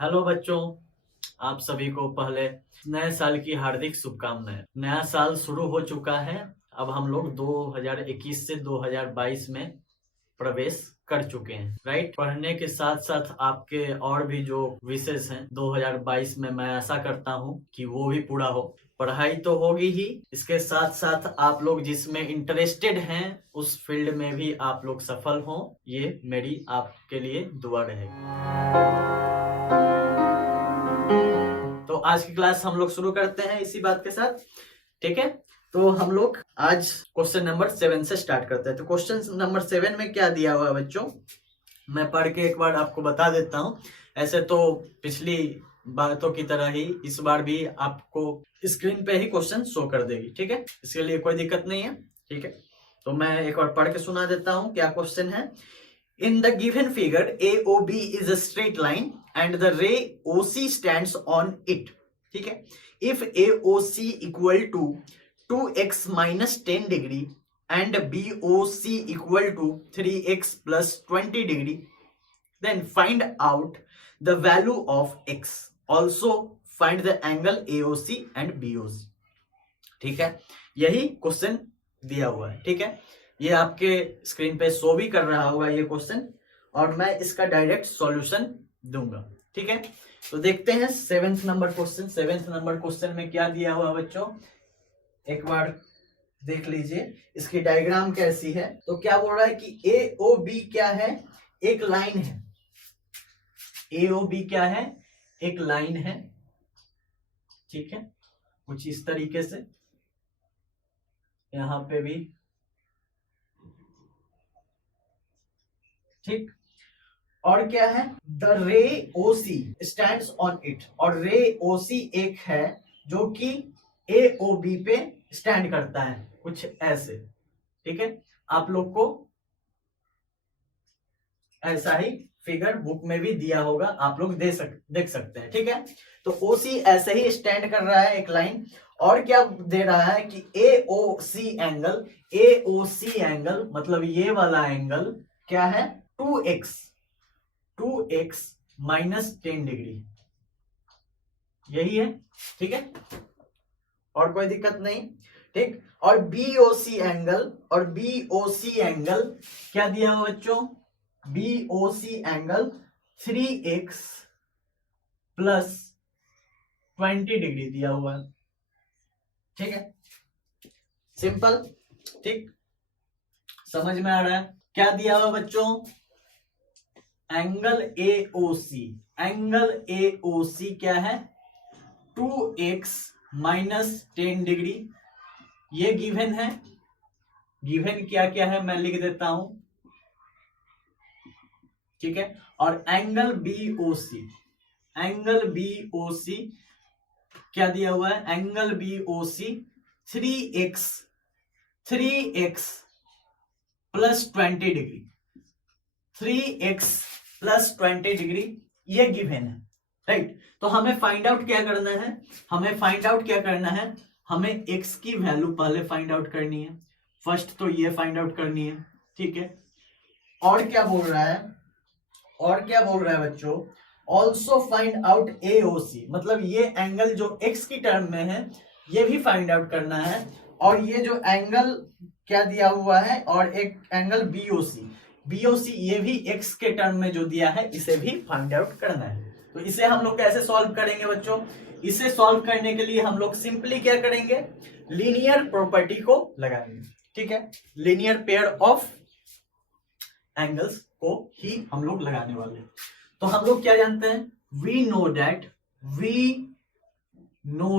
Hello बच्चों, आप सभी को पहले नए साल की हार्दिक शुभकामनाएं। नया साल शुरू हो चुका है। अब हम लोग 2021 से 2022 में प्रवेश कर चुके हैं, राइट। पढ़ने के साथ साथ आपके और भी जो विशेष हैं 2022 में, मैं आशा करता हूं कि वो भी पूरा हो। पढ़ाई तो होगी ही, इसके साथ साथ आप लोग जिसमें इंटरेस्टेड हैं उस फील्ड में भी आप लोग सफल हों, ये मेरी आपके लिए दुआ रहेगी। तो आज की क्लास हम लोग शुरू करते हैं इसी बात के साथ, ठीक है। तो हम लोग आज क्वेश्चन नंबर 7 से स्टार्ट करते हैं। तो क्वेश्चन नंबर 7 में क्या दिया हुआ है बच्चों, मैं पढ़ के एक बार आपको बता देता हूं। ऐसे तो पिछली बातों की तरह ही इस बार भी आपको स्क्रीन पे ही क्वेश्चन शो कर देगी, ठीक है। इसके लिए कोई दिक्कत नहीं है, ठीक है। तो मैं एक बार पढ़ के सुना देता हूं क्या क्वेश्चन है। In the given figure, AOB is a straight line and the ray OC stands on it. ठीक है। If AOC equal to 2x minus 10 degree and BOC equal to 3x plus 20 degree, then find out the value of x. Also find the angle AOC and BOC. ठीक है, यही question दिया हुआ है, ठीक है। ये आपके स्क्रीन पे शो भी कर रहा होगा ये क्वेश्चन, और मैं इसका डायरेक्ट सॉल्यूशन दूंगा, ठीक है। तो देखते हैं 7th number question. 7th number question में क्या दिया हुआ बच्चों, एक बार देख लीजिए। इसकी डायग्राम कैसी है। तो क्या बोल रहा है कि ए ओ बी क्या है, एक लाइन है। ए ओ बी क्या है, एक लाइन है, ठीक है। कुछ इस तरीके से यहां पे भी, ठीक। और क्या है, द रे ओसी स्टैंड ऑन इट, और रे ओसी एक है जो कि ए ओ बी पे स्टैंड करता है, कुछ ऐसे, ठीक है। आप लोग को ऐसा ही फिगर बुक में भी दिया होगा, आप लोग देख सकते हैं, ठीक है। तो ओसी ऐसे ही स्टैंड कर रहा है एक लाइन, और क्या दे रहा है कि ए ओ सी एंगल, ए ओ सी एंगल मतलब ये वाला एंगल क्या है, 2x माइनस 10 डिग्री, यही है, ठीक है। और कोई दिक्कत नहीं, ठीक। और बीओसी एंगल, और बीओसी एंगल क्या दिया हुआ बच्चों, BOC angle 3x plus 20 degree दिया हुआ है, ठीक है। सिंपल, ठीक, समझ में आ रहा है। क्या दिया हुआ बच्चों, एंगल एओसी, एंगल एओसी क्या है, 2x माइनस 10 डिग्री, ये गिवन है। गिवन क्या क्या है मैं लिख देता हूं, ठीक है। और एंगल बीओसी, एंगल बीओसी क्या दिया हुआ है, angle BOC 3x plus 20 degree, 3x plus 20 degree, ये गिवन है, राइट। तो हमें फाइंड आउट क्या करना है, हमें फाइंड आउट क्या करना है, हमें x की वैल्यू पहले फाइंड आउट करनी है। फर्स्ट तो ये फाइंड आउट करनी है, ठीक है। और क्या बोल रहा है, और क्या बोल रहा है बच्चों, ऑल्सो फाइंड आउट एओसी, मतलब ये एंगल जो x की टर्म में है ये भी फाइंड आउट करना है। और ये जो एंगल क्या दिया हुआ है, और एक एंगल बीओसी, बीओसी ये भी x के टर्म में जो दिया है इसे भी फाइंड आउट करना है। तो इसे हम लोग कैसे सॉल्व करेंगे बच्चों, इसे सॉल्व करने के लिए हम लोग सिंपली क्या करेंगे, लीनियर प्रॉपर्टी को लगाएंगे, ठीक है। लीनियर पेयर ऑफ एंगल्स को ही हम लोग लगाने वाले हैं। तो हम लोग क्या जानते हैं, we know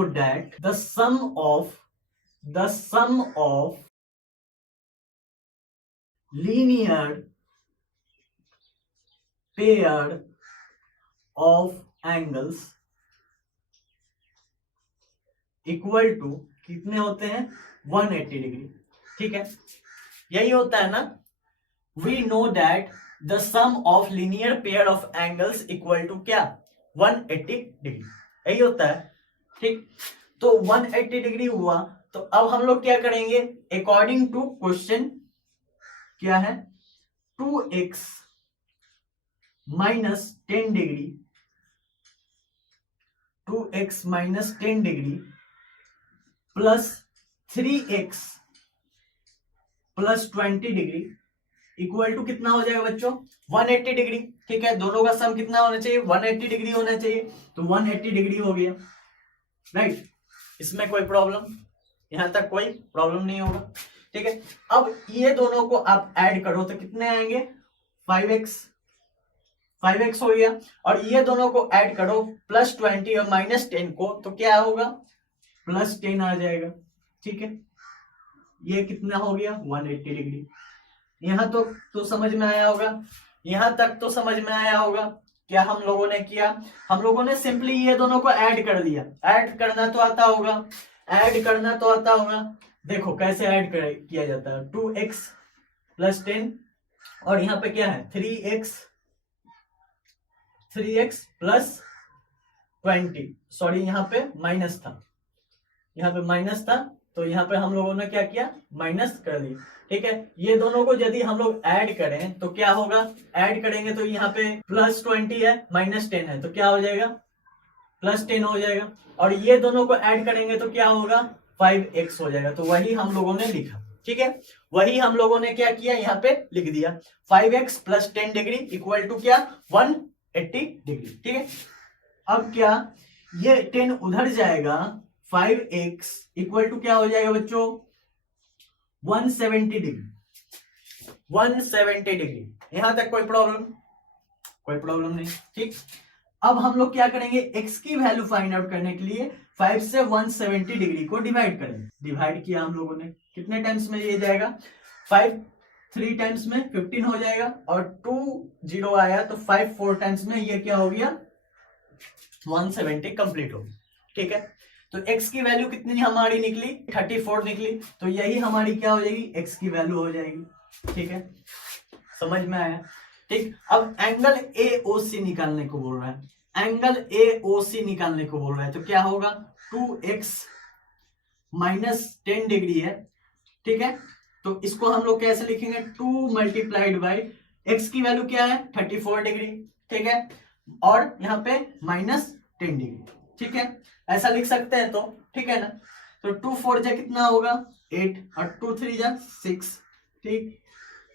that the sum of linear pair of angles equal to कितने होते हैं, 180 डिग्री, ठीक है। यही होता है ना, we know that the sum of linear pair of angles equal to क्या, 180 डिग्री, यही होता है, ठीक। तो 180 डिग्री हुआ, तो अब हम लोग क्या करेंगे, अकॉर्डिंग टू क्वेश्चन क्या है, 2x minus 10 degree 2x minus 10 degree plus 3x plus 20 degree equal to कितना हो जाएगा बच्चों 180 डिग्री। ठीक है, दोनों का सम कितना होना चाहिए 180 डिग्री होना चाहिए, तो 180 डिग्री हो गया। राइट, इसमें कोई प्रॉब्लम, यहां तक कोई प्रॉब्लम नहीं होगा। ठीक है, अब ये दोनों को आप ऐड करो तो कितने आएंगे 5x हो गया, और ये दोनों को ऐड करो प्लस 20 और माइनस 10 को, तो क्या होगा प्लस 10 आ जाएगा। ठीक है, ये कितना हो गया 180 डिग्री। यहां तो समझ में आया होगा, यहां तक तो समझ में आया होगा। क्या हम लोगों ने किया, हम लोगों ने सिंपली ये दोनों को ऐड कर दिया। ऐड करना तो आता होगा, ऐड करना तो आता होगा। देखो कैसे ऐड किया जाता है, 2x प्लस 10 और यहाँ पे क्या है 3x प्लस 20, सॉरी यहाँ पे माइनस था, यहाँ पे माइनस था, तो यहाँ पे हम लोगों ने क्या किया माइनस कर दिया। ठीक है, ये दोनों को यदि हम लोग ऐड करें तो क्या होगा, ऐड करेंगे तो यहाँ पे प्लस 20 है माइनस 10 है, तो क्या हो जाएगा प्लस 10 हो जाएगा, और ये दोनों को ऐड करेंगे तो क्या होगा 5x हो जाएगा। तो वही हम लोगों ने लिखा। ठीक है, वही हम लोगों ने क्या किया यहाँ पे लिख दिया 5x plus 10 degree equal to क्या 180 डिग्री। ठीक है, अब क्या ये 10 उधर जाएगा, 5x इक्वल टू क्या हो जाएगा बच्चों 170 डिग्री, 170 डिग्री। यहां तक कोई प्रॉब्लम नहीं। ठीक, अब हम लोग क्या करेंगे x की वैल्यू फाइंड आउट करने के लिए 5 से 170 डिग्री को डिवाइड करेंगे। डिवाइड किया हम लोगों ने, कितने टाइम्स में ये जाएगा 5 3 टाइम्स में 15 हो जाएगा, और 2 0 आया तो 5 4 टाइम्स में ये क्या हो गया 170 कंप्लीट हो गया। ठीक है, तो x की वैल्यू कितनी हमारी निकली 34 निकली, तो यही हमारी क्या हो जाएगी x की वैल्यू हो जाएगी। ठीक है, समझ में आया। ठीक, अब एंगल AOC निकालने को बोल रहा है, एंगल AOC निकालने को बोल रहा है, तो क्या होगा 2x माइनस 10 डिग्री है। ठीक है, तो इसको हम लोग कैसे लिखेंगे 2 मल्टीप्लाइड बाई x की वैल्यू क्या है 34 डिग्री। ठीक है, और यहाँ पे माइनस 10 डिग्री। ठीक है, ऐसा लिख सकते हैं तो ठीक है ना, तो 2 4 जा कितना होगा 8 और 2 3 जा 6। ठीक,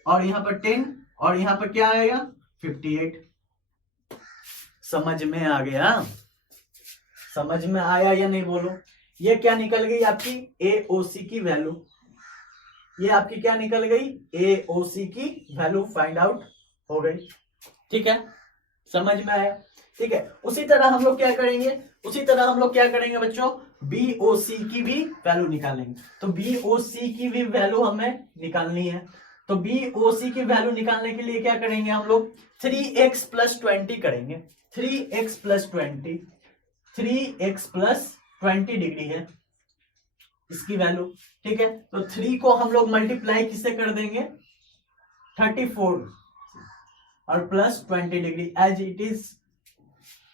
और यहाँ पर 10 और यहाँ पर क्या आएगा 58। समझ में आ गया, समझ में आया या नहीं बोलो। ये क्या निकल गई आपकी AOC की वैल्यू, ये आपकी क्या निकल गई AOC की वैल्यू फाइंड आउट हो गई। ठीक है, समझ में आया। ठीक है, उसी तरह हम लोग क्या करेंगे बच्चों BOC की भी वैल्यू निकालेंगे। तो BOC की भी वैल्यू हमें निकालनी है, तो BOC की वैल्यू निकालने के लिए क्या करेंगे हम लोग 3x प्लस 20 करेंगे, 3x plus 20, 3x plus 20 degree है इसकी वैल्यू। ठीक है, तो 3 को हम लोग मल्टीप्लाई किससे कर देंगे 34 और plus 20 degree as it is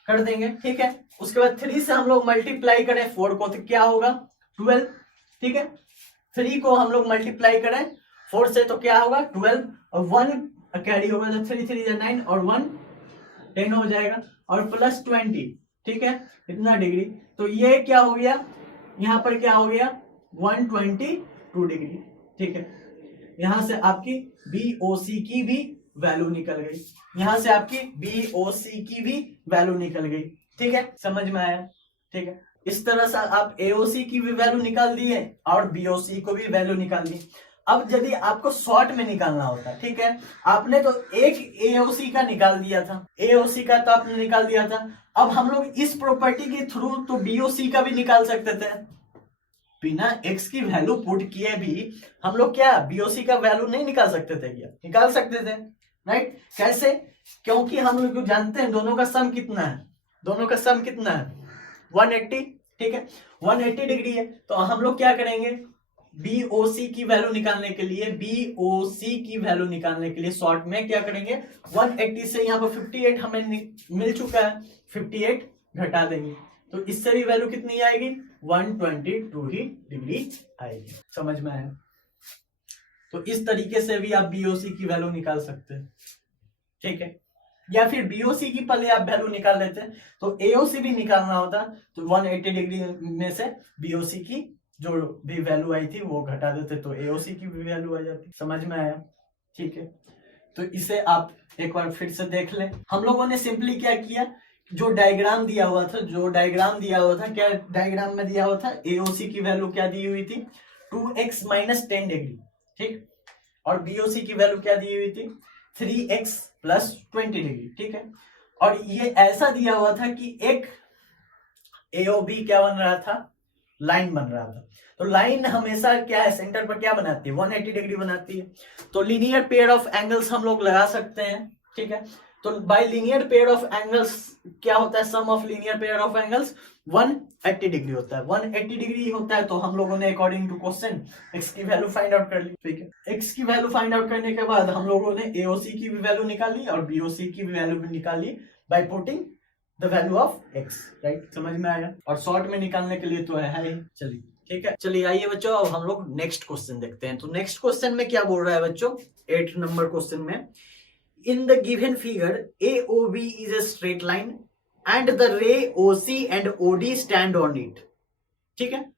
कर देंगे। ठीक है, उसके बाद 3 से हम लोग मल्टीप्लाई करें 4 को, तो क्या होगा 12। ठीक है, 3 को हम लोग मल्टीप्लाई करें 4 से तो क्या होगा 12, और 1 कैरी होगा तो 3 3 9 और 1 10 हो जाएगा, और प्लस 20। ठीक है, इतना डिग्री, तो ये क्या हो गया यहाँ पर क्या हो गया 122 डिग्री। ठीक है, यहां से आपकी BOC की भी वैल्यू निकल गई, यहां से आपकी BOC की भी वैल्यू निकल गई। ठीक है, समझ में आया। ठीक है, इस तरह से आप AOC की भी वैल्यू निकाल दिए और BOC को भी वैल्यू निकाल दी। अब यदि आपको शॉर्ट में निकालना होता, ठीक है, आपने तो एक AOC का निकाल दिया था, AOC का तो आपने निकाल दिया था, अब हम लोग इस प्रॉपर्टी के थ्रू तो BOC का भी निकाल सकते थे। बिना x की वैल्यू पुट किए भी हम लोग क्या BOC का वैल्यू नहीं निकाल सकते थे क्या, निकाल सकते थे। राइट, कैसे, क्योंकि हम लोग जानते हैं दोनों का सम कितना है, दोनों का सम कितना है 180। ठीक है, 180 डिग्री है, तो हम लोग क्या करेंगे BOC की वैल्यू निकालने के लिए, BOC की वैल्यू निकालने के लिए शॉर्ट में क्या करेंगे 180 से यहाँ पर 58 हमें मिल चुका है, 58 घटा देंगे, तो इससे भी वैल्यू कितनी आएगी 122 ही डिग्री आएगी। समझ में आया। तो इस तरीके से भी आप BOC की वैल्यू निकाल सकते हैं। ठीक है, या फिर बीओसी की पहले आप वैल्यू निकाल लेते हैं, तो एओसी भी निकालना होता, तो 180 डिग्री में से बीओसी की जो भी वैल्यू आई थी वो घटा देते, तो एओसी की भी वैल्यू आ जाती। समझ में आया? ठीक है, तो इसे आप एक बार फिर से देख लें। हम लोगों ने सिंपली क्या किया, जो डायग्राम दिया हुआ था, क्या डायग्राम में दिया हुआ था, एओसी की वैल्यू क्या दी हुई थी, 2x माइनस 10 डिग्री, ठीक, और बीओसी की वैल्यू क्या दी हुई थी, 3x प्लस 20 डिग्री, ठीक है। और ये ऐसा दिया हुआ था कि एक एओबी क्या बन रहा था, लाइन बन रहा था। तो लाइन हमेशा क्या है, सेंटर पर क्या बनाती है, 180 डिग्री बनाती है। तो लीनियर पेयर ऑफ एंगल्स हम लोग लगा सकते हैं, ठीक है। तो by linear pair of angles क्या होता है, sum of linear pair of angles 180 degree होता है, 180 डिग्री होता है। तो हम लोगों ने अकॉर्डिंग टू क्वेश्चन x की वैल्यू फाइंड आउट कर ली, ठीक है। x की वैल्यू फाइंड आउट करने के बाद हम लोगों ने एओसी की भी वैल्यू निकाली और बीओसी की भी वैल्यू निकाली by putting the value of x, right. समझ में आया? और शॉर्ट में निकालने के लिए तो है ही। चलिए ठीक है, चलिए आइए बच्चों, अब हम लोग नेक्स्ट क्वेश्चन देखते हैं। तो नेक्स्ट क्वेश्चन में क्या बोल रहा है बच्चों, 8 नंबर क्वेश्चन में, in the given figure AOB is a straight line and the ray OC and OD stand on it, ठीक है।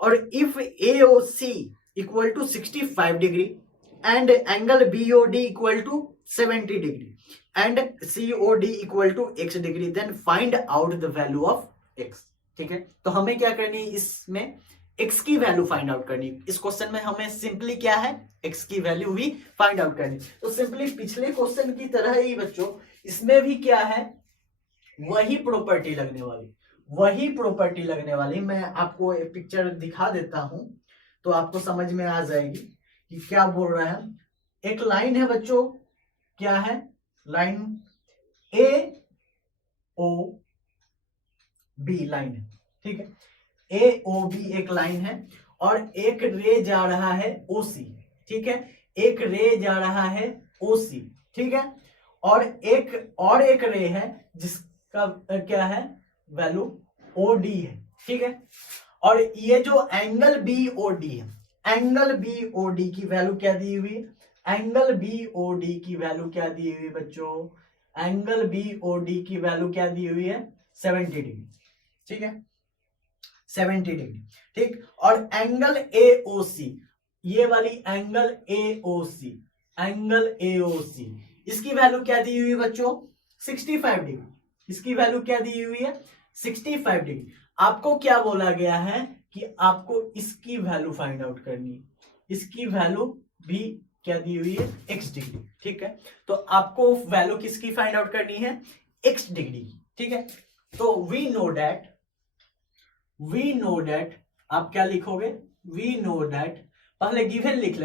और if AOC equal to 65 degree and angle BOD equal to 70 degree and COD equal to x degree, then find out the value of x, ठीक है। तो हमें क्या करनी है, इसमें x की वैल्यू फाइंड आउट करनी। इस क्वेश्चन में हमें सिंपली क्या है, x की वैल्यू भी फाइंड आउट करनी। तो सिंपली पिछले क्वेश्चन की तरह ही बच्चों इसमें भी क्या है, वही प्रॉपर्टी लगने वाली। मैं आपको एक पिक्चर दिखा देता हूं तो आपको समझ में आ जाएगी कि क्या बोल रहा है। एक लाइन है बच्चों, क्या है, लाइन AOB लाइन है, ठीक है। AOB एक लाइन है और एक रे जा रहा है OC, ठीक है। एक रे जा रहा है OC, ठीक है। और एक रे है जिसका क्या है, वैल्यू OD है, ठीक है। और ये जो एंगल BOD है, एंगल BOD की वैल्यू क्या दी हुई, एंगल BOD की वैल्यू क्या दी हुई बच्चों, एंगल BOD की वैल्यू क्या दी हुई है, 70 डिग्री, ठीक है, 70 डिग्री, ठीक। और एंगल AOC, ये वाली एंगल AOC, इसकी वैल्यू क्या दी हुई है बच्चों, 65 डिग्री। इसकी वैल्यू क्या दी हुई है, 65 डिग्री। आपको क्या बोला गया है कि आपको इसकी वैल्यू फाइंड आउट करनी है। इसकी वैल्यू भी क्या दी हुई है, x डिग्री, ठीक है। तो आपको वैल्यू किसकी फाइंड आउट करनी है, x डिग्री की, ठीक है। तो वी नो दैट आप क्या लिखोगे, वी नो दैट, पहले गिवन लिख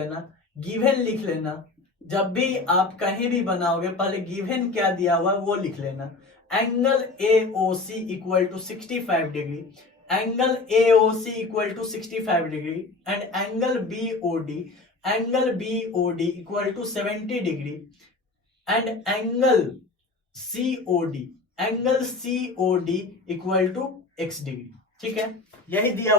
लेना। जब भी आप कहीं भी बनाओगे पहले गिवन क्या दिया हुआ वो लिख लेना। Angle AOC equal to 65 degree, angle AOC equal to 65 degree and angle BOD equal to 70 degree and angle COD equal to x degree, ठीक है। यही दिया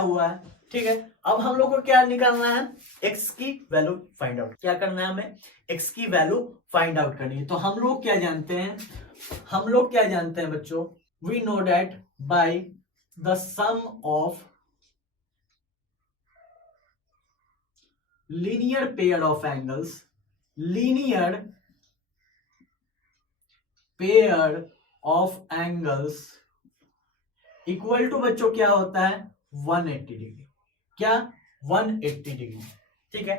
हुआ है, ठीक है। अब हम लोग को क्या निकालना है, x की वैल्यू फाइंड आउट। क्या करना है हमें, x की वैल्यू फाइंड आउट करनी है। तो हम लोग क्या जानते हैं बच्चों, we know that by the sum of linear pair of angles equal to बच्चों क्या होता है, 180 डिग्री, क्या, 180 डिग्री, ठीक है।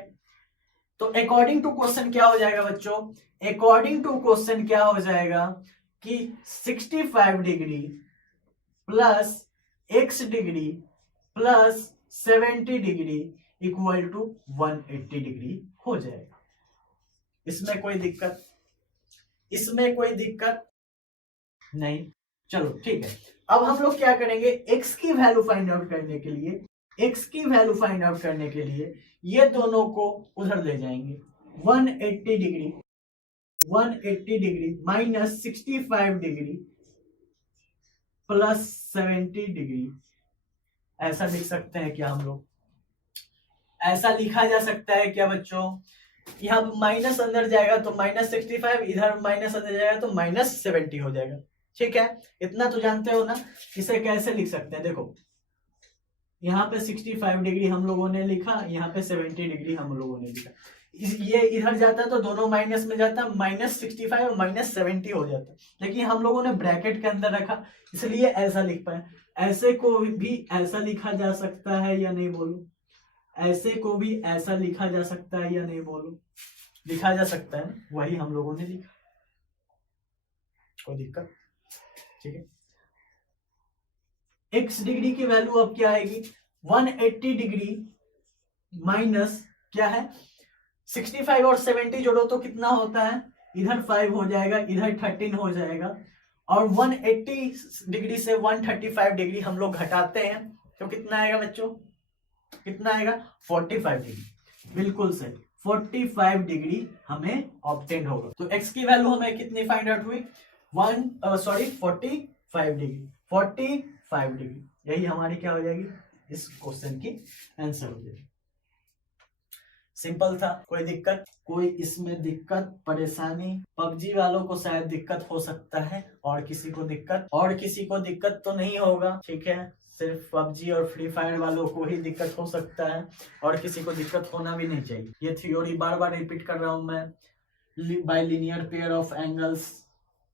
तो अकॉर्डिंग टू क्वेश्चन क्या हो जाएगा बच्चों, अकॉर्डिंग टू क्वेश्चन क्या हो जाएगा कि 65 degree plus x degree plus 70 degree equal to 180 degree हो जाएगा। इसमें कोई दिक्कत नहीं। चलो ठीक है, अब हम लोग क्या करेंगे, x की वैल्यू फाइंड आउट करने के लिए ये दोनों को उधर ले जाएंगे। 180 degree minus 65 degree plus 70 degree, ऐसा लिख सकते हैं क्या हम लोग, ऐसा लिखा जा सकता है क्या बच्चों, यहाँ पे माइनस अंदर जाएगा तो -65, इधर माइनस अंदर जाएगा तो -70 हो जाएगा। ठीक है, इतना तो जानते हो ना। इसे कैसे लिख सकते हैं, देखो यहाँ पे 65 डिग्री हम लोगों ने लिखा, यहाँ पे 70 डिग्री हम लोगों ने लिखा। ये इधर जाता तो दोनों माइनस में जाता, -65 और -70 हो जाता, लेकिन हम लोगों ने ब्रैकेट के अंदर रखा इसलिए ऐसा लिख पाए। ऐसे को भी ऐसा लिखा जा सकता है या नहीं बोलो, ऐसे को भी ऐसा लिखा जा सकता है या नहीं बोलो, लिखा जा सकता है, वही हम लोगों ने लिखा, कोई दिक्कत। ठीक है, x डिग्री की वैल्यू अब क्या आएगी, 180 डिग्री माइनस क्या है 65 और 70 जोड़ो तो कितना होता है, इधर 5 हो जाएगा, इधर 13 हो जाएगा, और 180 डिग्री से 135 डिग्री हम लोग घटाते हैं तो कितना आएगा बच्चों, कितना आएगा 45 डिग्री, बिल्कुल सही 45 डिग्री हमें ऑब्टेन होगा। तो x की वैल्यू हमें कितनी फाइंड आउट हुई, 45 डिग्री, 45 डिग्री, यही हमारी क्या हो जाएगी, इस क्वेश्चन की आंसर हो जाएगी। सिंपल था, कोई दिक्कत, कोई इसमें दिक्कत परेशानी, पबजी वालों को शायद दिक्कत हो सकता है और किसी को दिक्कत तो नहीं होगा। ठीक है, सिर्फ पबजी और फ्री फायर वालों को ही दिक्कत हो सकता है और किसी को दिक्कत होना भी नहीं चाहिए। ये थ्योरी बार बार रिपीट कर रहा हूं मैं, by linear pair of angles,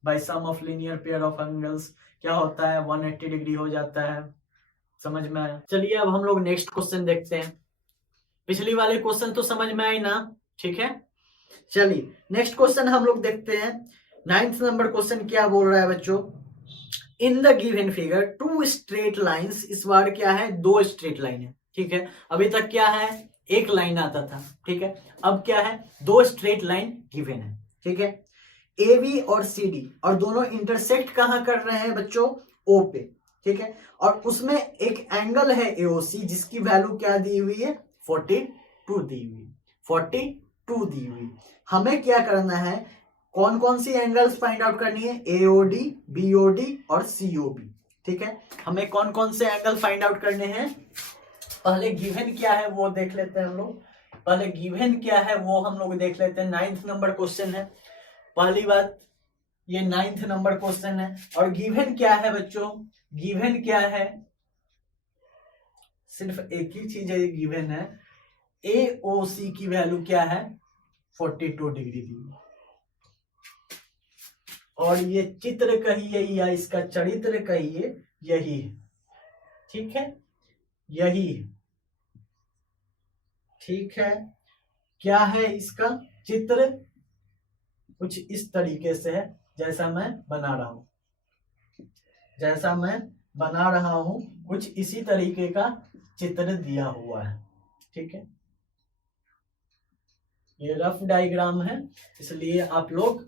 by sum of linear pair of angles क्या होता है, 180 डिग्री हो जाता है। समझ में आया? चलिए अब हम लोग नेक्स्ट क्वेश्चन देखते हैं। पिछली वाले क्वेश्चन तो समझ में आई ना? ठीक है, चलिए नेक्स्ट क्वेश्चन हम लोग देखते हैं। 9th नंबर क्वेश्चन क्या बोल रहा है बच्चों, in the given figure 2 straight lines, इस बार क्या है 2 स्ट्रेट लाइन है। ठीक है, अभी तक क्या है एक लाइन आता था। ठीक है, अब क्या है 2 स्ट्रेट लाइन गिवन है। ठीक है, ए बी और सी डी, और दोनों इंटरसेक्ट कहां कर रहे हैं बच्चों, ओ पे। ठीक है, और उसमें एक एंगल है एओसी जिसकी वैल्यू क्या दी हुई है 42 दी हुई, 42 दी हुई। हमें क्या करना है, कौन कौन सी एंगल्स फाइंड आउट करनी है, एओडी, बीओडी और सीओबी। ठीक है, हमें कौन कौन से एंगल फाइंड आउट करने हैं, पहले गिवन क्या है वो देख लेते हैं हम लोग, पहले गिवन क्या है वो हम लोग देख लेते हैं। 9th नंबर क्वेश्चन है, पहली बात ये 9th नंबर क्वेश्चन है, और गिवन क्या है बच्चों, गिवन क्या है, सिर्फ एक ही चीज है गिवन है, एओसी की वैल्यू क्या है 42 डिग्री दी, और ये चित्र कहिए या इसका चरित्र कहिए यही है। ठीक है, यही है। ठीक है, क्या है इसका चित्र, कुछ इस तरीके से है जैसा मैं बना रहा हूं, जैसा मैं बना रहा हूं कुछ इसी तरीके का चित्र दिया हुआ है। ठीक है, ये रफ डायग्राम है इसलिए आप लोग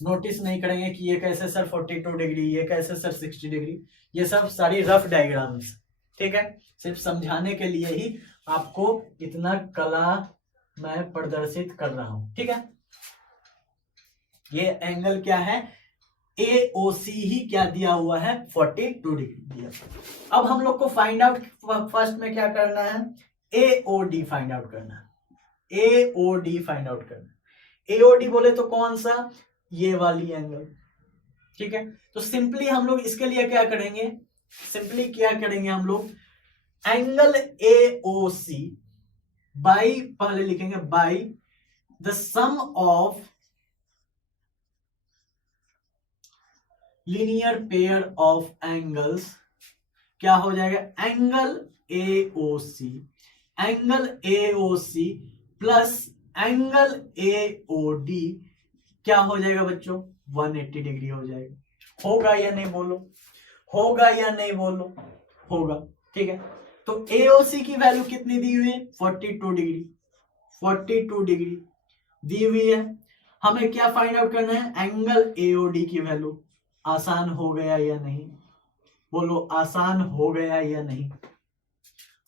नोटिस नहीं करेंगे कि ये कैसे सर 42 डिग्री, ये कैसे सर 60 डिग्री, ये सब सारी रफ डायग्राम्स। ठीक है, सिर्फ समझाने के लिए ही आपको इतना कला मैं प्रदर्शित कर रहा हूं। ठीक है, ये एंगल क्या है AOC ही क्या दिया हुआ है 42 डिग्री दिया। अब हम लोग को फाइंड आउट फर्स्ट में क्या करना है, AOD फाइंड आउट करना है, AOD फाइंड आउट करना है। AOD बोले तो कौन सा, ये वाली एंगल। ठीक है, तो सिंपली हम लोग इसके लिए क्या करेंगे, सिंपली क्या करेंगे हम लोग, एंगल AOC बाई, पहले लिखेंगे by the sum of linear pair of angles, क्या हो जाएगा angle AOC, angle AOC plus angle AOD क्या हो जाएगा बच्चों 180 डिग्री हो जाएगा। होगा या नहीं बोलो, होगा या नहीं बोलो, होगा। ठीक है, तो AOC की वैल्यू कितनी दी हुई है 42 डिग्री, 42 डिग्री दी हुई है। हमें क्या फाइंड आउट करना है, एंगल AOD की वैल्यू। आसान हो गया या नहीं बोलो, आसान हो गया या नहीं,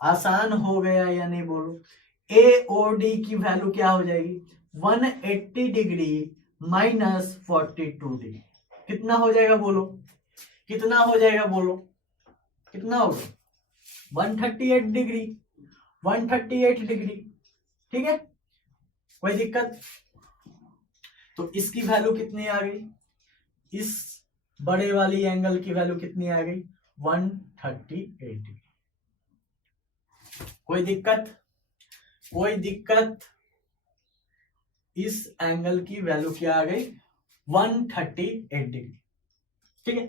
आसान हो गया या नहीं बोलो। AOD की वैल्यू क्या हो जाएगी 180 डिग्री माइनस 42 डिग्री, कितना हो जाएगा बोलो, कितना हो जाएगा बोलो, कितना होगा 138 डिग्री, 138 डिग्री। ठीक है, कोई दिक्कत? तो इसकी वैल्यू कितनी आ गई, इस बड़े वाली एंगल की वैल्यू कितनी आ गई, 138 डिग्री। कोई दिक्कत? कोई दिक्कत? इस एंगल की वैल्यू क्या आ गई, 138 डिग्री। ठीक है,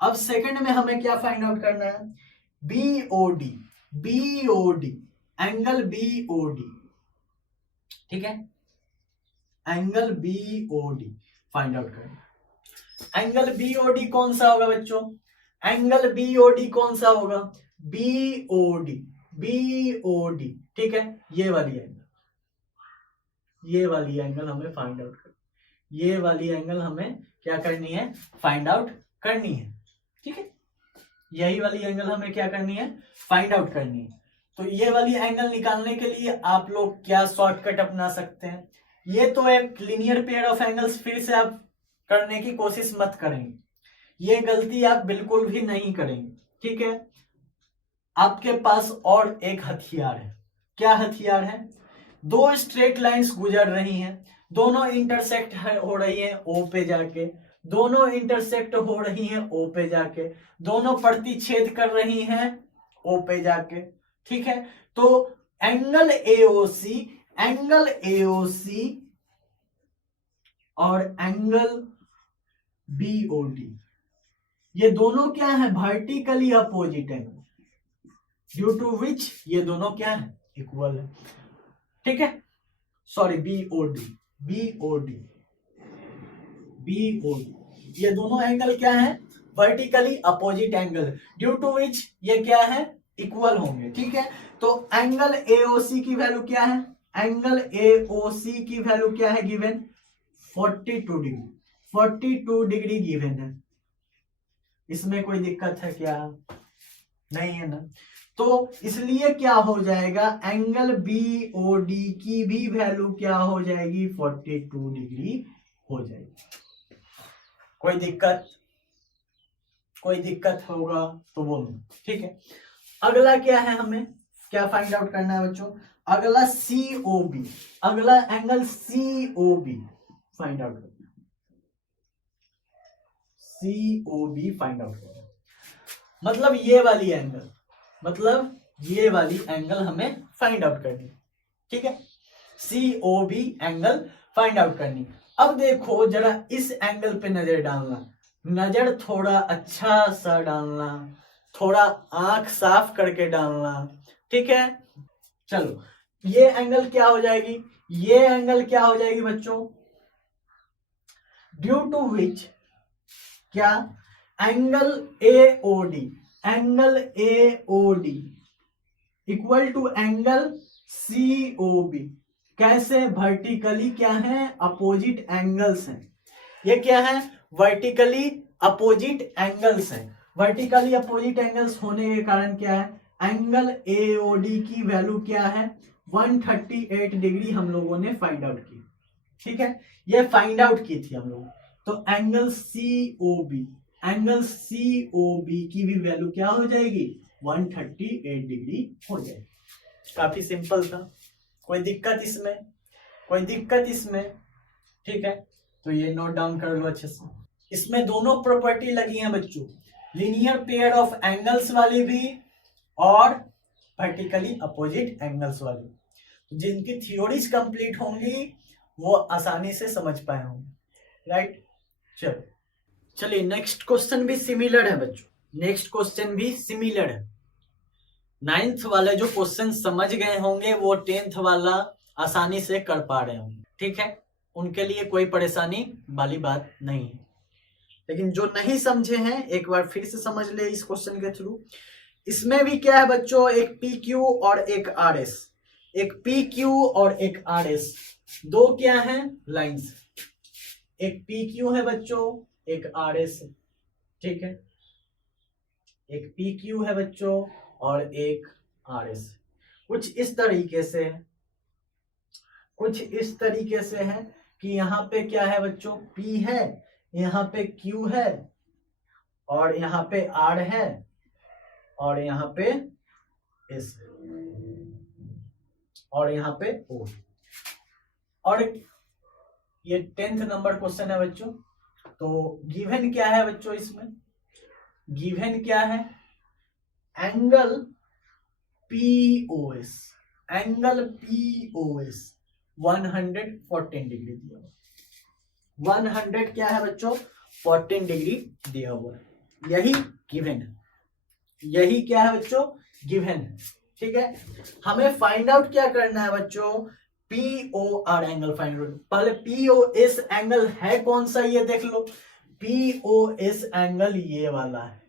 अब सेकंड में हमें क्या फाइंड आउट करना है, बीओडी, बीओडी एंगल बीओडी। ठीक है, एंगल बीओडी फाइंड आउट करना। एंगल बीओडी कौन सा होगा बच्चों, एंगल बीओडी कौन सा होगा, बीओडी, बीओडी। ठीक है, ये वाली एंगल, ये वाली एंगल हमें फाइंड आउट करनी, ये वाली एंगल हमें क्या करनी है, फाइंड आउट करनी है। ठीक है, यही वाली एंगल हमें क्या करनी है, फाइंड आउट करनी है। तो ये वाली एंगल निकालने के लिए आप लोग क्या शॉर्टकट अपना सकते हैं, ये तो एक लीनियर पेयर ऑफ एंगल्स फिर से आप करने की कोशिश मत करेंगे, ये गलती आप बिल्कुल भी नहीं करेंगे। ठीक है, आपके पास और एक हथियार है। क्या हथियार है, दो स्ट्रेट लाइंस गुजर रही हैं, दोनों इंटरसेक्ट हो रही हैं ओ पे जाके, दोनों इंटरसेक्ट हो रही हैं ओ पे जाके, दोनों प्रतिच्छेद कर रही हैं ओ पे जाके। ठीक है, तो एंगल एओसी, एंगल एओसी और एंगल बीओडी, ये दोनों क्या है, vertically opposite angle, due to which ये दोनों क्या है, इक्वल है। ठीक है, सॉरी बीओडी, बीओडी, बीओडी, ये दोनों एंगल क्या है, vertically opposite angle, due to which ये क्या है, इक्वल होंगे। ठीक है, तो एंगल एओसी की वैल्यू क्या है, एंगल एओसी की वैल्यू क्या है, गिवन 42 डिग्री, 42 डिग्री गिवन है। इसमें कोई दिक्कत है क्या, नहीं है ना। तो इसलिए क्या हो जाएगा, एंगल बीओडी की भी वैल्यू क्या हो जाएगी, 42 डिग्री हो जाएगी। कोई दिक्कत? कोई दिक्कत होगा तो बोलो। ठीक है, अगला क्या है, हमें क्या फाइंड आउट करना है बच्चों, अगला सीओबी, अगला एंगल सीओबी फाइंड आउट करना, सीओबी फाइंड आउट करना, मतलब ये वाली एंगल, मतलब ये वाली एंगल हमें फाइंड आउट करनी। ठीक है, सीओबी एंगल फाइंड आउट करनी। अब देखो जरा इस एंगल पे नजर डालना, नजर थोड़ा अच्छा सा डालना, थोड़ा आंख साफ करके डालना। ठीक है, चलो ये एंगल क्या हो जाएगी, ये एंगल क्या हो जाएगी बच्चों, ड्यू टू विच क्या, angle AOD, angle AOD equal to angle COB. कैसे, वर्टिकली क्या है, अपोजिट एंगल्स हैं। ये क्या है, वर्टिकली अपोजिट एंगल्स हैं। वर्टिकली अपोजिट एंगल्स होने के कारण क्या है, एंगल एओडी की वैल्यू क्या है, 138 डिग्री हम लोगों ने फाइंड आउट की। ठीक है, ये फाइंड आउट की थी हम लोग। तो एंगल सीओबी, एंगल सीओबी की भी वैल्यू क्या हो जाएगी, 138 डिग्री हो जाएगी। काफी सिंपल था, कोई दिक्कत इसमें, कोई दिक्कत इसमें। ठीक है, तो ये नोट डाउन कर लो अच्छे से। इसमें दोनों प्रॉपर्टी लगी हैं बच्चों, लीनियर पेयर ऑफ एंगल्स वाली भी और वर्टिकली अपोजिट एंगल्स वाली। जिनकी थ्योरीज कंप्लीट होंगी वो आसानी से समझ पाए होंगे। राइट, चलो चलिए नेक्स्ट क्वेश्चन भी सिमिलर है बच्चों, नेक्स्ट क्वेश्चन भी सिमिलर है। 9th वाले जो क्वेश्चन समझ गए होंगे वो 10th वाला आसानी से कर पा रहे होंगे। ठीक है, उनके लिए कोई परेशानी वाली बात नहीं है। लेकिन जो नहीं समझे हैं एक बार फिर से समझ ले इस क्वेश्चन के थ्रू। इसमें भी क्या है बच्चों, एक पी क्यू और एक आर एस, एक पी क्यू और एक आर एस, दो क्या है लाइंस, एक पी क्यू है बच्चों, एक आर एस है। ठीक है, एक पी क्यू है बच्चों और एक आर एस। कुछ इस तरीके से है, कुछ इस तरीके से है कि यहाँ पे क्या है बच्चों, P है, यहाँ पे Q है और यहाँ पे R है और यहाँ पे S है। और यहाँ पे O। और ये 10th नंबर क्वेश्चन है बच्चों। तो गिवन क्या है बच्चों, इसमें गिवन क्या है, angle POS, angle POS 114 degree दिया हुआ, 100 क्या है बच्चों, 14 डिग्री दिया हुआ है। यही गिवन है, यही क्या है बच्चों, गिवन है। ठीक है, हमें फाइंड आउट क्या करना है बच्चों, POR एंगल फाइंड आउट। पहले POS एंगल है कौन सा, ये देख लो। POS एंगल ये वाला है,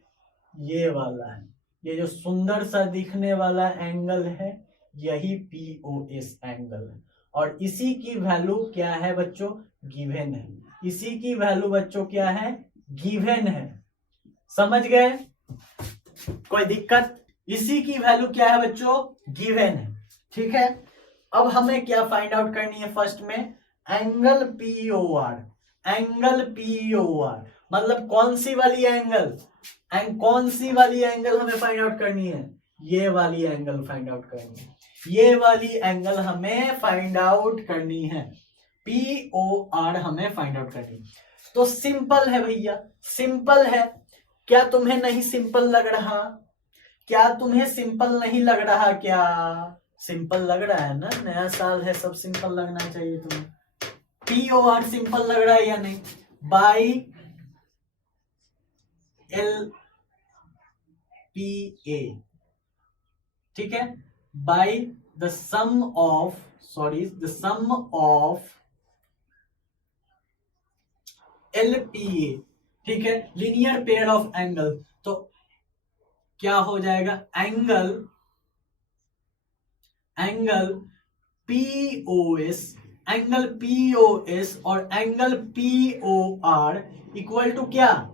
ये वाला है, ये जो सुंदर सा दिखने वाला एंगल है, यही POS एंगल है। और इसी की वैल्यू क्या है बच्चों, गिवन है। इसी की वैल्यू बच्चों क्या है, गिवन है। समझ गए, कोई दिक्कत, इसी की वैल्यू क्या है बच्चों, गिवन है। ठीक है, अब हमें क्या फाइंड आउट करनी है, फर्स्ट में एंगल POR, एंगल POR मतलब कौन सी वाली एंगल, कौन सी वाली एंगल हमें फाइंड आउट करनी है, ये वाली एंगल फाइंड आउट करनी है, ये वाली एंगल हमें फाइंड आउट करनी है, POR हमें फाइंड आउट करनी है। तो सिंपल है भैया, सिंपल है। क्या तुम्हें नहीं सिंपल लग रहा, क्या तुम्हें सिंपल नहीं लग रहा, क्या सिंपल लग रहा है ना, नया साल है, सब सिंपल लगना चाहिए तुम्हें। POR सिंपल लग रहा है या नहीं, बाई LPA, ठीक है, by the sum of, sorry the sum of LPA, ठीक है, लीनियर पेयर ऑफ एंगल। तो क्या हो जाएगा, एंगल POS, एंगल POS और एंगल POR इक्वल टू क्या,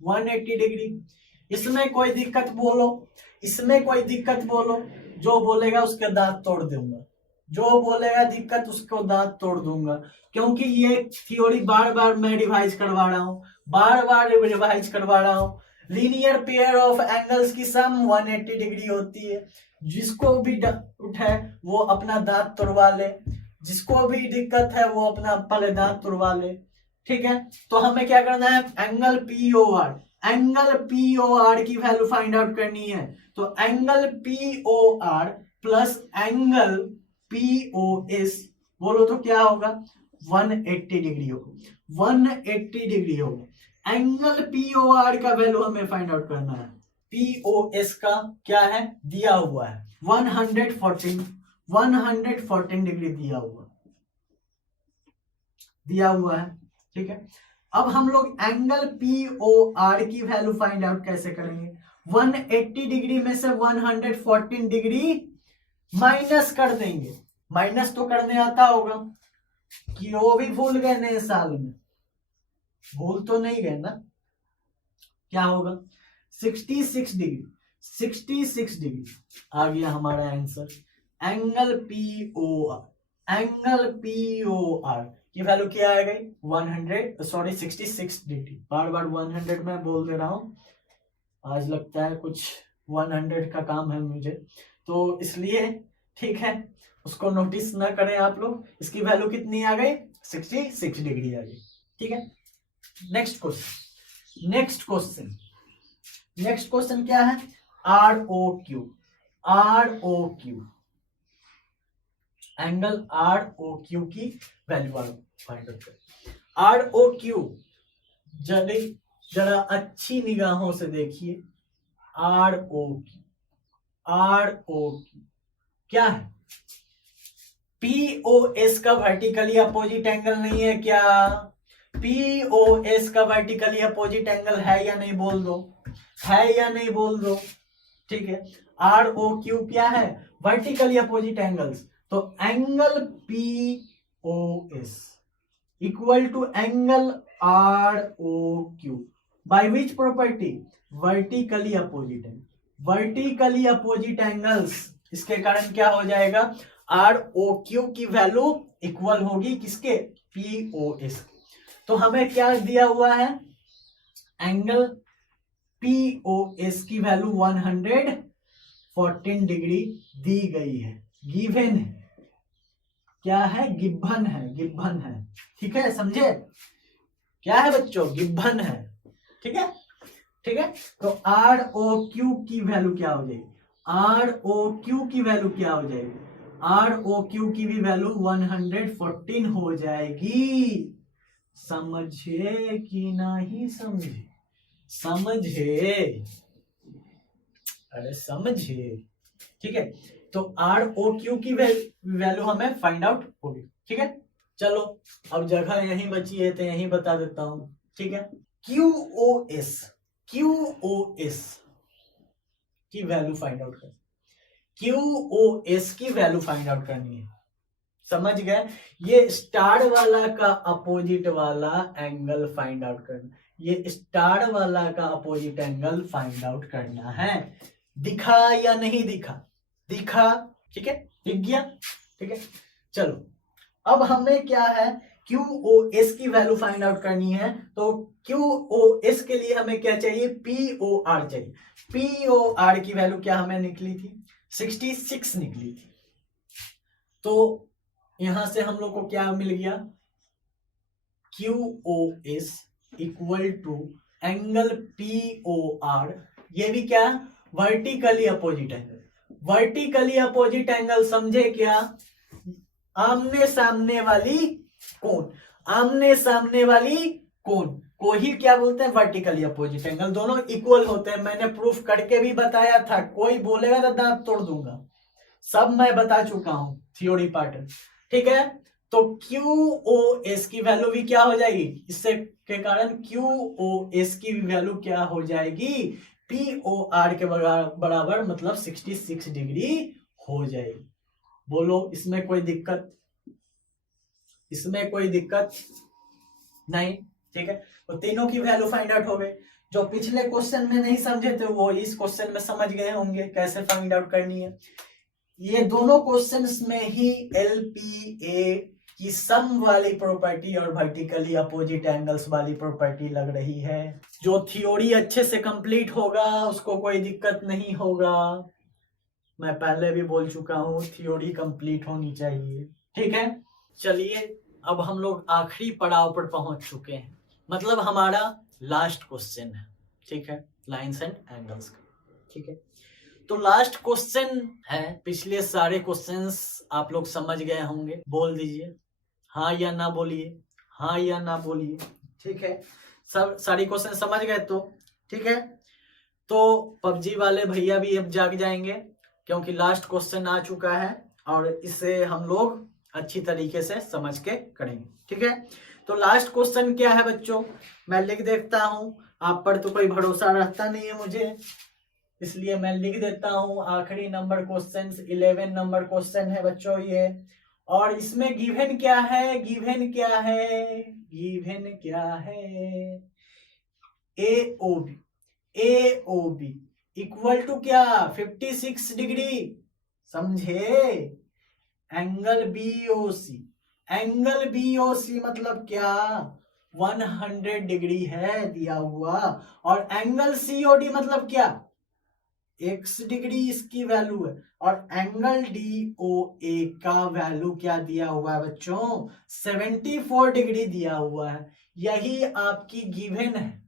180 डिग्री। इसमें कोई दिक्कत बोलो, इसमें कोई दिक्कत बोलो, जो बोलेगा उसका दांत तोड़ दूंगा, जो बोलेगा दिक्कत उसको दांत तोड़ दूंगा। क्योंकि ये थ्योरी बार बार मैं रिवाइज करवा रहा हूं, बार बार रिवाइज करवा रहा हूं। लीनियर पेयर ऑफ एंगल्स की सम 180 डिग्री होती है। जिसको भी उठाए वो अपना दांत तोड़वा ले, जिसको भी दिक्कत है वो अपना पहले दांत तोड़वा ले। ठीक है, तो हमें क्या करना है, एंगल POR, एंगल POR की वैल्यू फाइंड आउट करनी है। तो angle POR plus angle POS बोलो तो क्या होगा, 180 डिग्री होगा, 180 डिग्री होगा। एंगल POR का वैल्यू हमें फाइंड आउट करना है, POS का क्या है, दिया हुआ है 114 डिग्री दिया हुआ है। ठीक है, अब हम लोग एंगल POR की वैल्यू फाइंड आउट कैसे करेंगे, 180 डिग्री में से 114 डिग्री माइनस कर देंगे। माइनस तो करने आता होगा कि वो भी भूल गए नए साल में, भूल तो नहीं गए ना। क्या होगा, 66 डिग्री, 66 डिग्री आ गया हमारा answer. Angle POR, angle POR की वैल्यू क्या आ गई, 66 डिग्री। बार बार 100 में बोल दे रहा हूं, आज लगता है कुछ 100 का काम है मुझे, तो इसलिए ठीक है, उसको नोटिस ना करें आप लोग। इसकी वैल्यू कितनी आ गई, 66 डिग्री आ गई। ठीक है, next question, next question, next question क्या है, ROQ, ROQ एंगल ROQ की वैल्यू फाइंड आउट करें। ROQ जरा अच्छी निगाहों से देखिए, ROQ, ROQ क्या है, POS का वर्टिकली अपोजिट एंगल नहीं है क्या, POS का वर्टिकली अपोजिट एंगल है या नहीं बोल दो, है या नहीं बोल दो। ठीक है, ROQ क्या है, वर्टिकली अपोजिट एंगल्स। तो angle POS equal to angle ROQ by which property, vertically opposite angle, vertically opposite angles. इसके कारण क्या हो जाएगा, ROQ की वैल्यू इक्वल होगी किसके, POS। तो हमें क्या दिया हुआ है, एंगल POS की वैल्यू 114 डिग्री दी गई है, गिवन है, क्या है, गिब्बन है, गिब्बन है, ठीक है, समझे, क्या है बच्चों, गिब्बन है, ठीक है, ठीक है। तो आर ओ क्यू की वैल्यू क्या हो जाएगी, आर ओ क्यू की वैल्यू क्या हो जाएगी, आर ओ क्यू की भी वैल्यू 114 हो जाएगी। समझे कि नहीं समझे, समझे, अरे समझे, ठीक है। तो आर ओ क्यू की वैल्यू हमें फाइंड आउट होगी, ठीक है। चलो अब जगह यहीं बची है तो यहीं बता देता हूं, ठीक है। Q O S, Q O S की वैल्यू फाइंड आउट कर, क्यू ओ एस की वैल्यू फाइंड आउट करनी है, समझ गए। ये स्टार वाला का अपोजिट वाला एंगल फाइंड आउट करना, ये स्टार वाला का अपोजिट एंगल फाइंड आउट करना है। दिखा या नहीं दिखा, दिखा, ठीक है, दिख गया, ठीक है। चलो अब हमें क्या है, क्यू ओ एस की वैल्यू फाइंड आउट करनी है। तो क्यू ओ एस के लिए हमें क्या चाहिए, पी ओ आर चाहिए। पी ओ आर की वैल्यू क्या हमें निकली थी, 66 निकली थी। तो यहां से हम लोग को क्या मिल गया, Q O S equal to angle P O R, ये भी क्या, vertically opposite angle, vertically opposite angle, समझे क्या, आमने सामने वाली कोण, आमने सामने वाली कोण को ही क्या बोलते हैं, वर्टिकली अपोजिट एंगल। दोनों इक्वल होते हैं, मैंने प्रूफ करके भी बताया था, कोई बोलेगा तो दांत तोड़ दूंगा, सब मैं बता चुका हूं थ्योरी पार्ट, ठीक है। तो क्यू ओ एस की वैल्यू भी क्या हो जाएगी, इससे के कारण क्यू ओ एस की वैल्यू क्या हो जाएगी, पी ओ आर के बराबर, मतलब 66 डिग्री हो जाएगी। बोलो इसमें कोई दिक्कत, इसमें कोई दिक्कत नहीं, ठीक है। तो तीनों की वैल्यू फाइंड आउट हो गई। जो पिछले क्वेश्चन में नहीं समझे थे वो इस क्वेश्चन में समझ गए होंगे कैसे फाइंड आउट करनी है। ये दोनों क्वेश्चंस में ही एलपीए की सम वाली प्रॉपर्टी और वर्टिकली अपोजिट एंगल्स वाली प्रॉपर्टी लग रही है। जो थ्योरी अच्छे से कंप्लीट होगा उसको कोई दिक्कत नहीं होगा, मैं पहले भी बोल चुका हूं थ्योरी कंप्लीट होनी चाहिए, ठीक है। चलिए अब हम लोग आखिरी पड़ाव पर पहुंच चुके हैं, मतलब हमारा लास्ट क्वेश्चन है, ठीक है, लाइंस एंड एंगल्स का, ठीक है। तो लास्ट क्वेश्चन है, पिछले सारे क्वेश्चंस आप लोग समझ गए होंगे, बोल दीजिए हाँ या ना, बोलिए हाँ या ना बोलिए, ठीक है। सब सारी क्वेश्चन समझ गए तो ठीक है। तो पबजी वाले भैया भी अब जाग जाएंगे क्योंकि लास्ट क्वेश्चन आ चुका है और इसे हम लोग अच्छी तरीके से समझ के करेंगे, ठीक है। तो लास्ट क्वेश्चन क्या है बच्चों, मैं लिख देता हूं, आप पर तो कोई भरोसा रहता नहीं है मुझे, इसलिए मैं लिख देता हूं। आखिरी नंबर क्वेश्चन 11 नंबर क्वेश्चन है बच्चों ये, और इसमें गिवन क्या है, गिवन क्या है, गिवन क्या है, A O B, A O B equal to क्या, 56 डिग्री, समझे। Angle B O C, angle B O C मतलब क्या, 100 डिग्री है दिया हुआ, और एंगल सी ओ डी मतलब क्या, x डिग्री इसकी वैल्यू है, और एंगल डी ओ ए का वैल्यू क्या दिया हुआ है बच्चों, 74 डिग्री दिया हुआ है। यही आपकी गिवन है,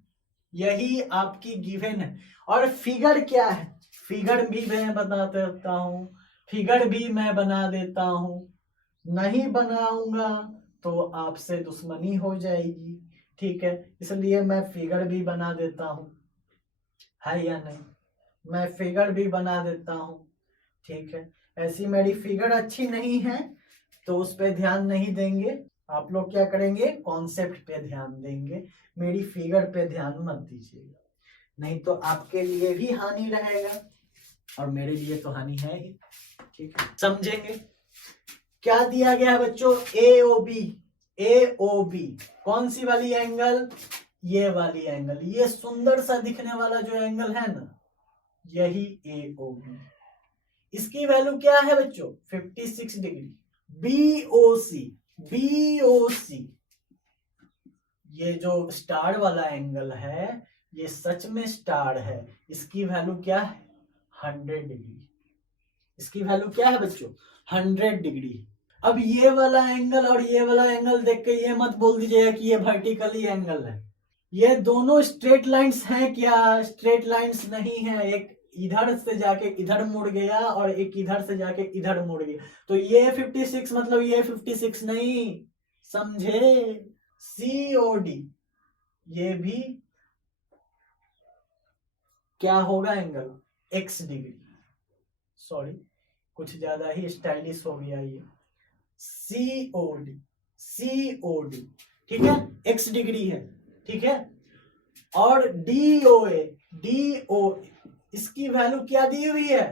यही आपकी गिवन है। और फिगर क्या है, फिगर भी मैं बता देता हूं, फिगर भी मैं बना देता हूं, नहीं बनाऊंगा तो आपसे दुश्मनी हो जाएगी, ठीक है, इसलिए मैं फिगर भी बना देता हूं, है या नहीं, मैं फिगर भी बना देता हूं, ठीक है। ऐसी मेरी फिगर अच्छी नहीं है तो उस पर ध्यान नहीं देंगे, आप लोग क्या करेंगे, कॉन्सेप्ट पे ध्यान देंगे, मेरी फिगर पे ध्यान मत दीजिएगा, नहीं तो आपके लिए भी हानि रहेगा और मेरे लिए तो हानि है ही, ठीक है, समझेंगे। क्या दिया गया है बच्चों, ए O B, A O B कौन सी वाली एंगल, ये वाली एंगल, ये सुंदर सा दिखने वाला जो एंगल है ना, यही ए ओ बी, इसकी वैल्यू क्या है बच्चों, 56 डिग्री। बी ओ सी, बी ओ सी ये जो स्टार वाला एंगल है, ये सच में स्टार है, इसकी वैल्यू क्या है, 100 डिग्री, इसकी वैल्यू क्या है बच्चों 100 डिग्री। अब ये वाला एंगल और ये वाला एंगल देख के ये मत बोल दीजिएगा कि ये वर्टिकली एंगल है। ये दोनों स्ट्रेट लाइंस हैं क्या? स्ट्रेट लाइंस नहीं है। एक इधर से जाके इधर मुड़ गया और एक इधर से जाके इधर मुड़ गया। तो ये 56 मतलब ये 56 नहीं, समझे? COD ये भी क्या होगा एंगल x डिग्री। सॉरी कुछ ज्यादा ही स्टाइलिश हो गया ये। COD ठीक है x डिग्री है, ठीक है। और DOA इसकी वैल्यू क्या दी हुई है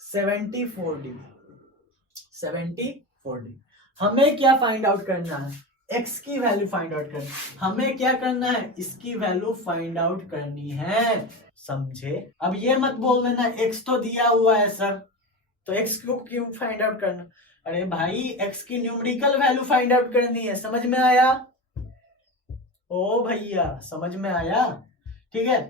74 डिग्री। 74 डिग्री। हमें क्या फाइंड आउट करना है? x की वैल्यू फाइंड आउट करनी। हमें क्या करना है? इसकी वैल्यू फाइंड आउट करनी है, समझे? अब ये मत बोल देना x तो दिया हुआ है सर, तो x को क्यों फाइंड आउट करना? अरे भाई x की न्यूमेरिकल वैल्यू फाइंड आउट करनी है, समझ में आया? ओ भैया समझ में आया, ठीक है।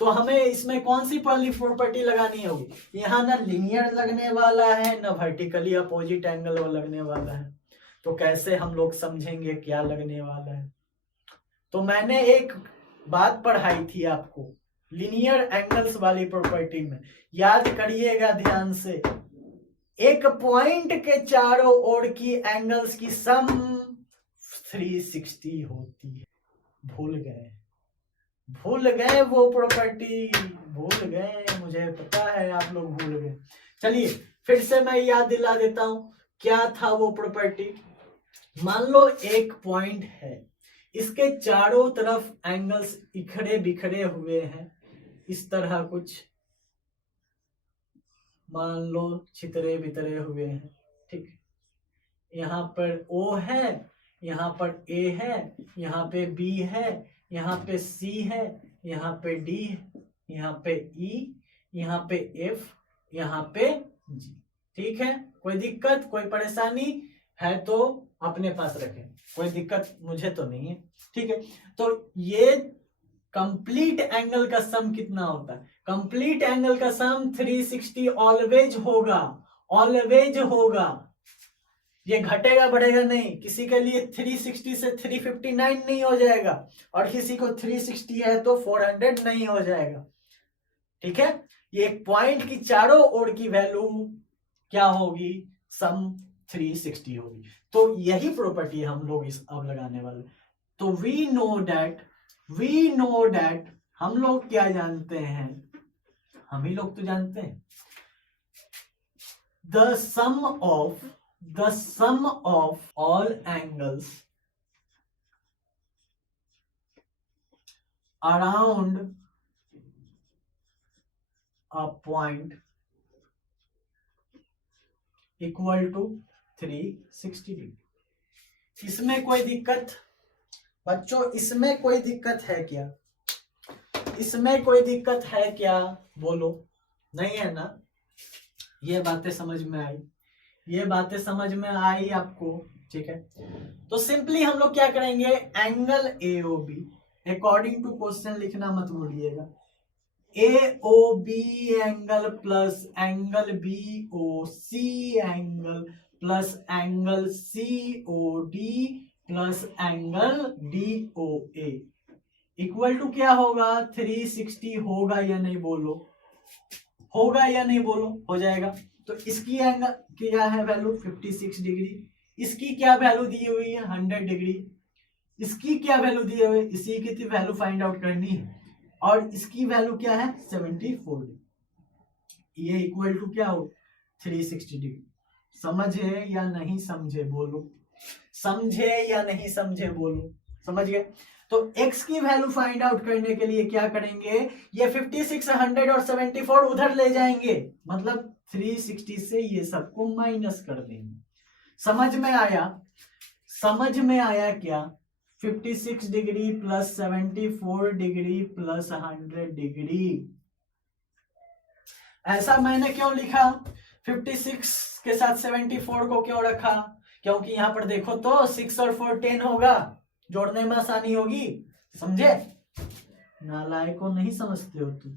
तो हमें इसमें कौन सी पहली प्रॉपर्टी लगानी होगी? यहाँ ना लीनियर लगने वाला है ना वर्टिकली अपोजिट एंगल लगने वाला है। तो कैसे हम लोग समझेंगे क्या लगने वाला है? तो मैंने एक बात पढ़ाई थी आपको लीनियर एंगल्स वाली प्रॉपर्टी में, याद करिएगा ध्यान से। एक पॉइंट के चारों ओर की एंगल्स की सम 360 होती है। भूल गए वो प्रॉपर्टी, भूल गए, मुझे पता है आप लोग भूल गए। चलिए फिर से मैं याद दिला देता हूं क्या था वो प्रॉपर्टी। मान लो एक पॉइंट है, इसके चारों तरफ एंगल्स इखड़े बिखरे हुए हैं, इस तरह कुछ मान लो छितरे बितरे हुए हैं, ठीक। यहाँ पर O है, यहाँ पर A है, यहाँ पे B है, यहाँ पे C है, यहाँ पे D, यहाँ पे E, यहाँ पे F, यहाँ पे G, ठीक है। कोई दिक्कत कोई परेशानी है तो अपने पास रखें, कोई दिक्कत मुझे तो नहीं है, ठीक है। तो ये कंप्लीट एंगल का सम कितना होता है? कंप्लीट एंगल का सम 360 ऑलवेज होगा, ऑलवेज होगा। ये घटेगा बढ़ेगा नहीं। किसी के लिए 360 से 359 नहीं हो जाएगा और किसी को 360 है तो 400 नहीं हो जाएगा, ठीक है। ये एक पॉइंट की चारों ओर की वैल्यू क्या होगी? सम 360 होगी। तो यही प्रॉपर्टी हम लोग इस अब लगाने वाले। तो वी नो दैट हम लोग क्या जानते हैं? हम ही लोग तो जानते हैं the sum of all angles around a point equal to 360 degree. इसमें कोई दिक्कत बच्चों? इसमें कोई दिक्कत है क्या? इसमें कोई दिक्कत है क्या? बोलो, नहीं है ना? ये बातें समझ में आई? ये बातें समझ में आई आपको? ठीक है। तो सिंपली हम लोग क्या करेंगे? Angle AOB according to question लिखना मत भूलिएगा। AOB angle plus angle BOC angle plus angle COD plus angle DOA equal to क्या होगा? 360 होगा या नहीं? बोलो, होगा या नहीं? बोलो, हो जाएगा। तो इसकी एंगल क्या है वैल्यू? 56 डिग्री। इसकी क्या वैल्यू दी हुई है? 100 डिग्री। इसकी क्या वैल्यू दी हुई है? इसी की वैल्यू फाइंड आउट करनी है। और इसकी वैल्यू क्या है? 74 डिग्री। ये इक्वल टू क्या हो? 360 डिग्री। समझे या नहीं समझे? बोलो, समझे या नहीं समझे? बोलो, समझ गए? तो x की वैल्यू फाइंड आउट करने के लिए क्या करेंगे? ये 56, 100 और 74 उधर ले जाएंगे, मतलब 360 से ये सबको माइनस कर देंगे। समझ में आया? समझ में आया क्या? 56 degree plus 74 degree plus 100 degree. ऐसा मैंने क्यों लिखा? 56 के साथ 74 को क्यों रखा? क्योंकि यहां पर देखो तो 6 और 4 10 होगा, जोड़ने में आसानी होगी। समझे? नालायक को नहीं समझते हो तुम।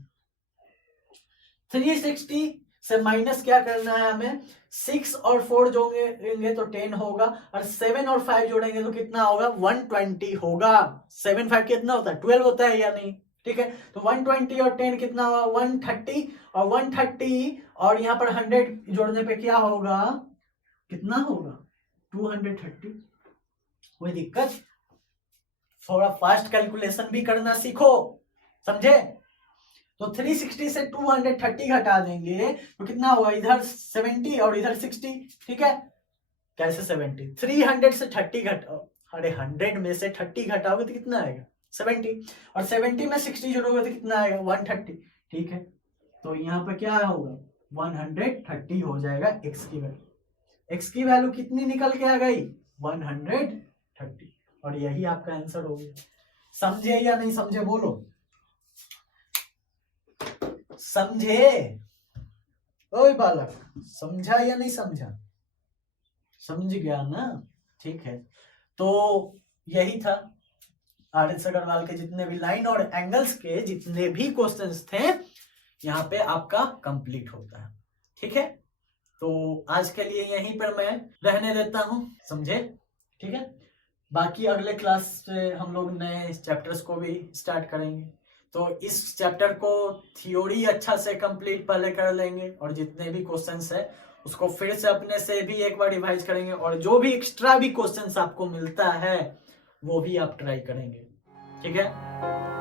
360 से माइनस क्या करना है हमें, 6 और 4 जोड़ेंगे तो 10 होगा, और 7 और 5 जोड़ेंगे तो कितना होगा, 120 होगा। 7 5 कितना होता है, 12 होता है या नहीं, ठीक है। तो 120 और 10 कितना होगा, 130, और 130 और यहाँ पर 100 जोड़ने पे क्या होगा, कितना होगा, 230। कोई दिक्कत, थोड़ा फास्ट कैलकुलेशन भी करना सीखो, समझे। तो 360 से 230 घटा देंगे तो कितना होगा, इधर 70 और इधर 60, ठीक है। कैसे 70, 300 से 30 घटाओ, अरे 100 में से 30 घटाओगे तो कितना आएगा, 70, और 70 में 60 जोड़ोगे तो कितना आएगा, 130, ठीक है। तो यहाँ पर क्या होगा, 130 हो जाएगा x की वैल्यू। x की वैल्यू कितनी निकल के आ गई, 130, और यही आपका आंसर हो गया। समझे या नहीं समझे, बोलो समझे, ओए बालक, समझा या नहीं समझा, समझ गया ना, ठीक है। तो यही था आर.एस. अग्रवाल के जितने भी लाइन और एंगल्स के जितने भी क्वेश्चंस थे यहाँ पे आपका कंप्लीट होता है, ठीक है। तो आज के लिए यहीं पर मैं रहने देता हूं, समझे, ठीक है। बाकी अगले क्लास से हम लोग नए चैप्टर्स को भी स्टार्ट करेंगे, तो इस चैप्टर को थ्योरी अच्छा से कंप्लीट पहले कर लेंगे, और जितने भी क्वेश्चंस है उसको फिर से अपने से भी एक बार रिवाइज करेंगे, और जो भी एक्स्ट्रा भी क्वेश्चंस आपको मिलता है वो भी आप ट्राई करेंगे, ठीक है।